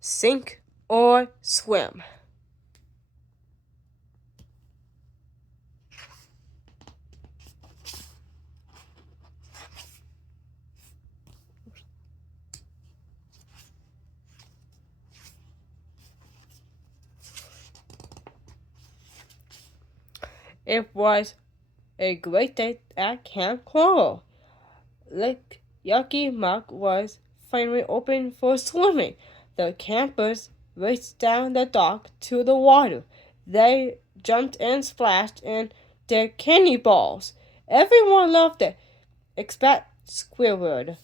sink or swim. It was a great day at Camp Coral. Lake Yucky Muck was finally open for swimming. The campers raced down the dock to the water. They jumped and splashed in their candy balls. Everyone loved it, except Squidward.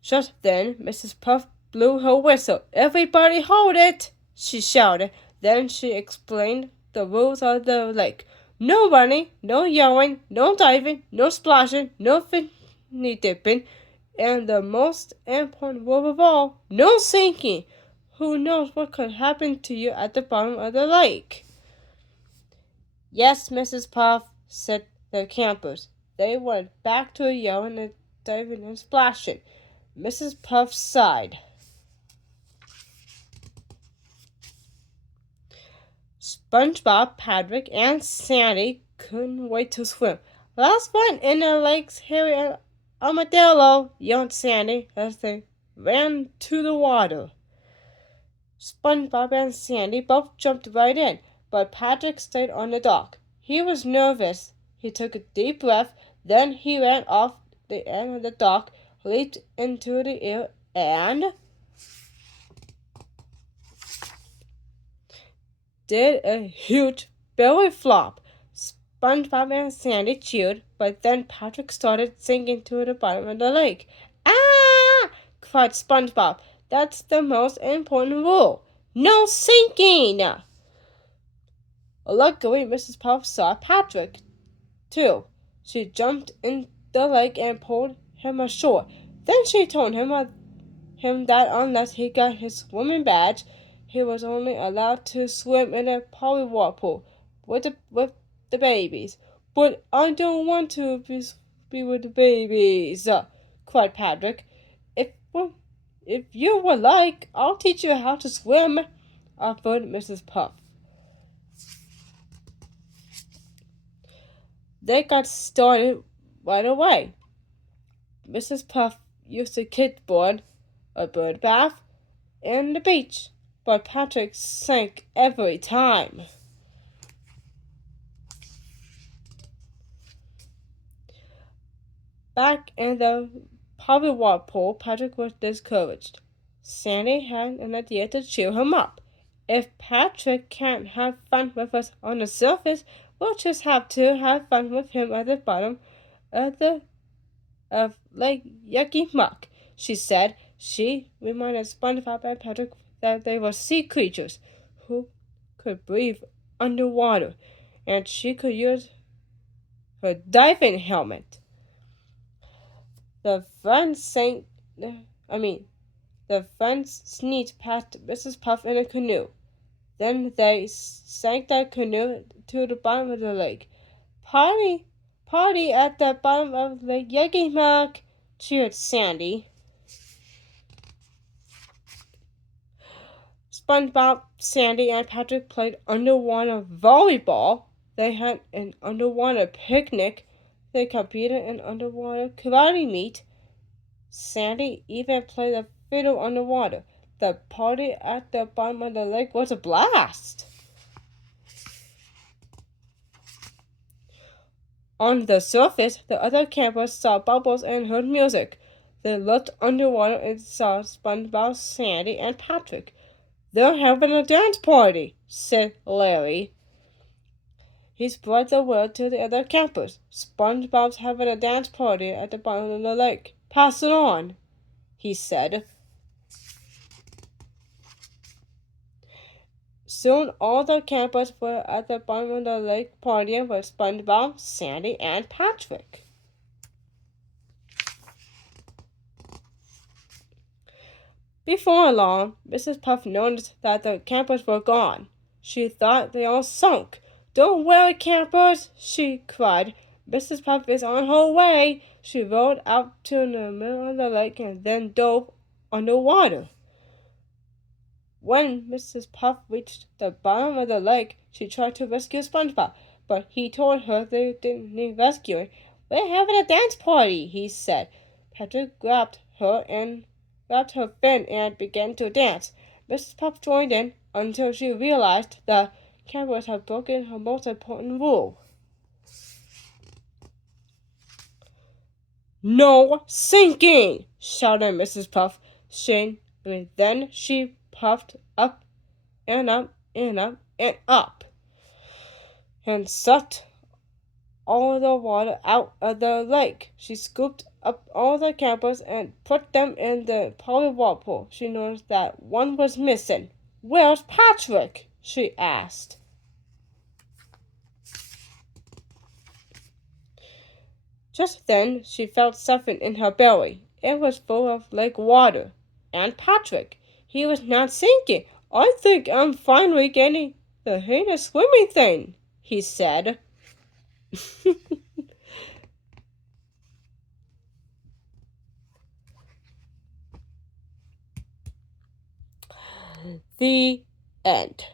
Just then, Mrs. Puff blew her whistle. "Everybody hold it!" she shouted. Then she explained the rules of the lake. No running, no yelling, no diving, no splashing, no finny dipping, and the most important rule of all, no sinking. Who knows what could happen to you at the bottom of the lake? "Yes, Mrs. Puff," said the campers. They went back to yelling and diving and splashing. Mrs. Puff sighed. SpongeBob, Patrick, and Sandy couldn't wait to swim. "Last one in the lake's Harry Armadillo," yelled Sandy as they ran to the water. SpongeBob and Sandy both jumped right in, but Patrick stayed on the dock. He was nervous. He took a deep breath, then he ran off the end of the dock, leaped into the air, and did a huge belly flop. SpongeBob and Sandy cheered, but then Patrick started sinking to the bottom of the lake. "Ah!" cried SpongeBob. "That's the most important rule. No sinking!" Luckily, Mrs. Puff saw Patrick, too. She jumped in the lake and pulled him ashore. Then she told him that unless he got his swimming badge, he was only allowed to swim in a polywog pool with the babies. "But I don't want to be with the babies," cried Patrick. If you would like, I'll teach you how to swim," offered Mrs. Puff. They got started right away. Mrs. Puff used a kickboard, a bird bath, and the beach, but Patrick sank every time. Back in the polywog pool, Patrick was discouraged. Sandy had an idea to cheer him up. "If Patrick can't have fun with us on the surface, we'll just have to have fun with him at the bottom of Lake Yucky Muck," she said. She reminded SpongeBob and Patrick that they were sea creatures who could breathe underwater, and she could use her diving helmet. The friends sneaked past Mrs. Puff in a canoe. Then they sank the canoe to the bottom of the lake. Party at the bottom of Lake Yucky Muck," cheered Sandy. SpongeBob, Sandy, and Patrick played underwater volleyball. They had an underwater picnic. They competed in underwater karate meet. Sandy even played the fiddle underwater. The party at the bottom of the lake was a blast. On the surface, the other campers saw bubbles and heard music. They looked underwater and saw SpongeBob, Sandy, and Patrick. "They're having a dance party," said Larry. He spread the word to the other campers. "SpongeBob's having a dance party at the bottom of the lake. Pass it on," he said. Soon all the campers were at the bottom of the lake partying with SpongeBob, Sandy, and Patrick. Before long, Mrs. Puff noticed that the campers were gone. She thought they all sunk. "Don't worry, campers," she cried. Mrs. Puff is on her way. She rowed out to the middle of the lake and then dove underwater. When Mrs. Puff reached the bottom of the lake, she tried to rescue SpongeBob, but he told her they didn't need rescuing. "We're having a dance party," he said. Patrick grabbed her fin and began to dance. Mrs. Puff joined in until she realized the cameras had broken her most important rule. "No sinking!" shouted Mrs. Puff. Then she puffed up and up and up and up and sucked all the water out of the lake. She scooped up all the campers and put them in the poly whirlpool. She noticed that one was missing. "Where's Patrick?" she asked. Just then she felt something in her belly. It was full of lake water. And Patrick. He was not sinking. "I think I'm finally getting the hang of swimming thing," he said. The end.